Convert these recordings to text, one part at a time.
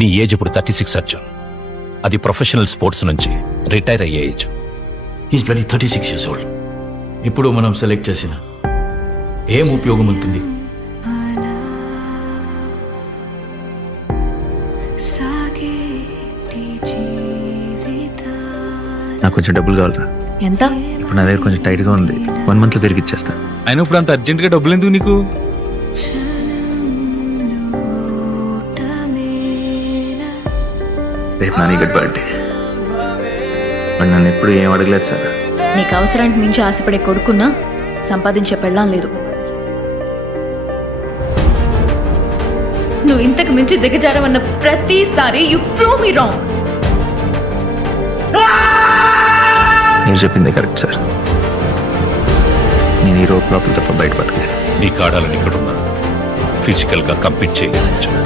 నీ ఏజ్ ఇప్పుడు 36 అర్జున్. అది ప్రొఫెషనల్ స్పోర్ట్స్ నుంచి రిటైర్ అయ్యే age. Is bloody 36 years old. ఇప్పుడు మనం సెలెక్ట్ చేసిన ఏం ఉపయోగం ఉంటుంది? నాకు కొంచెం డబ్బులు కావాలరా. ఎంత? ఇప్పుడు నా దగ్గర కొంచెం టైట్గా ఉంది. 1 monthలో తిరిగి ఇచ్చేస్తా. అయినా ఇప్పుడు అంత అర్జెంట్గా డబ్బులు ఎందుకు నీకు? రేపు నా నీకు బర్త్డే. వాడు నన్ను ఎప్పుడు ఏం అడగలేదు సార్. నీకు అవసరానికి మించి ఆశపడే కొడుకున్నా సంపాదించే పెళ్ళాం లేదు. నువ్వు ఇంతకు మించి దిగజారవన్న ప్రతిసారి యు ప్రూవ్ మీ రాంగ్. మీరు చెప్పిందే కరెక్ట్ సార్. నేను ఈ రోప్ లోపల తప్ప బయట బతకలేదు. నీ కాడాలని ఇక్కడున్నా ఫిజికల్ గా కంపీట్ చేయలేదు.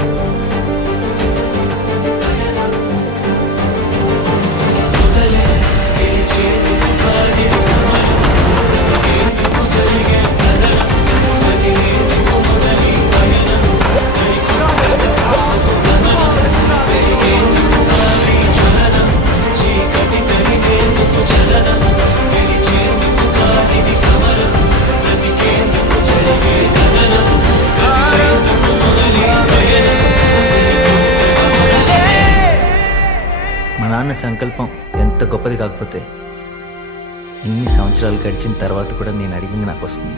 మా నాన్న సంకల్పం ఎంత గొప్పది కాకపోతే ఇన్ని సంవత్సరాలు గడిచిన తర్వాత కూడా నేను అడిగింది నాకు వస్తుంది.